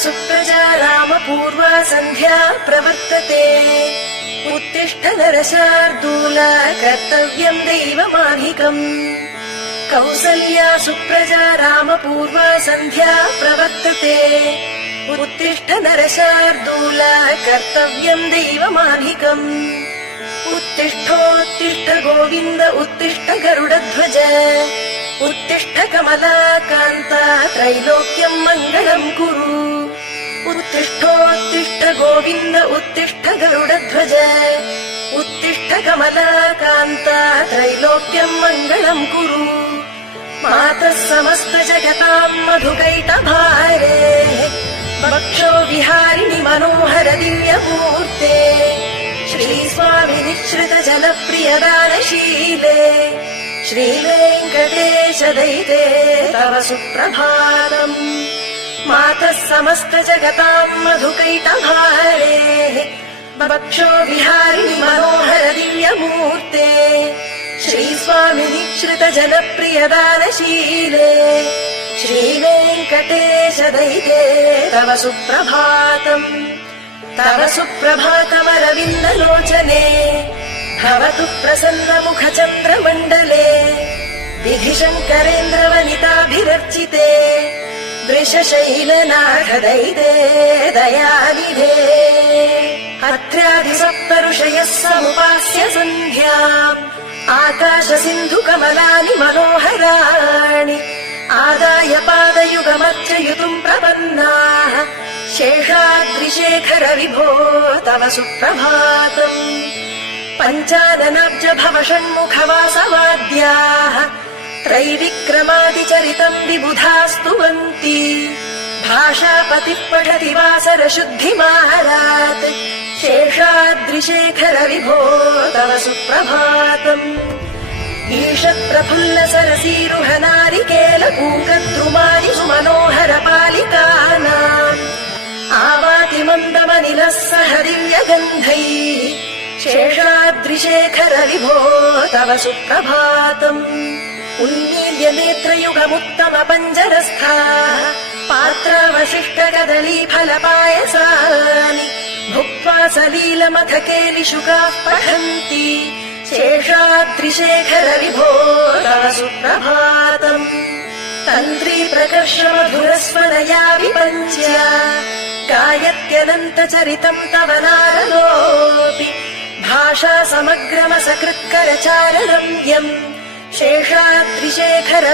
सुप्रजा रामपूर्वा सन्ध्या प्रवर्तते। उत्तिष्ठ नरशार्दूल कर्तव्यम् दैवमाह्निकम्। कौसल्या सुप्रजा रामपूर्वा सन्ध्या प्रवर्तते। उत्तिष्ठ नरशार्दूल कर्तव्यम् दैवमाह्निकम्। उत्तिष्ठोत्तिष्ठ गोविन्द उत्तिष्ठ गरुडध्वज। उत्तिष्ठ कमलाकान्ता त्रैलोक्यम् मङ्गलम् कुरु। उत्तिष्ठोत्तिष्ठ गोविन्द उत्तिष्ठ गरुडध्वज। उत्तिष्ठ कमलाकान्ता त्रैलोक्यम् मङ्गलम् कुरु। मातः समस्त जगताम् मधुकैटभारे। वक्षो विहारिणि मनोहर दिव्यमूर्ते। श्रीस्वामि निःश्रित जनप्रियदानशीले। श्रीवेङ्कटेश दयिते तव सुप्रभातम्। मातः समस्त जगताम् मधुकैटभारे। वक्षो विहारिणि मनोहर दिव्यमूर्ते। श्रीस्वामि निःश्रित जनप्रियदानशीले। श्रीवेङ्कटेश दयिते तव सुप्रभातम्। तव सुप्रभातमरविन्दलोचने। भवतु प्रसन्नमुख चन्द्रमण्डले। विधिशङ्करेन्द्रवनिताभिरर्चिते। वृषशैलनाथ दयिते दयानिधे। अत्र्यादिसप्तऋषयः समुपास्य सन्ध्याम्। आकाश सिन्धु कमलानि मनोहराणि। आदाय पादयुगमर्चयितुम् प्रपन्नाः। शेषाद्रिशेखर विभो तव सुप्रभातम्। पञ्चाननाब्ज भव षण्मुखवासवाद्याः। त्रैविक्रमादिचरितम् विबुधास्तुवन्ति। भाषापतिः पठति वासर शुद्धिमाहारात्। शेषाद्रिशेखर विभो तव सुप्रभातम्। ईषत् प्रफुल्ल सरसीरुह नारिकेल पूकद्रुमानि सुमनोहर पालिकानाम्। आवाति मन्दमनिलः सह दिव्यगन्धैः। शेषाद्रिशेखर विभो तव सुप्रभातम्। उन्मील्य नेत्रयुगमुत्तम पञ्जरस्थाः। पात्रावशिष्ट कदलीफलपायसानि। भुक्त्वा सलीलमथ केलिशुकाः पठन्ति। शेषाद्रिशेखर विभो तव सुप्रभातम्। तन्त्री प्रकर्ष मधुरस्वरया विपञ्च्य। गायत्यनन्तचरितम् तव नारदोऽपि। भाषा समग्रमसकृत्करचारणम् यम्। शेषाद्रिशेखर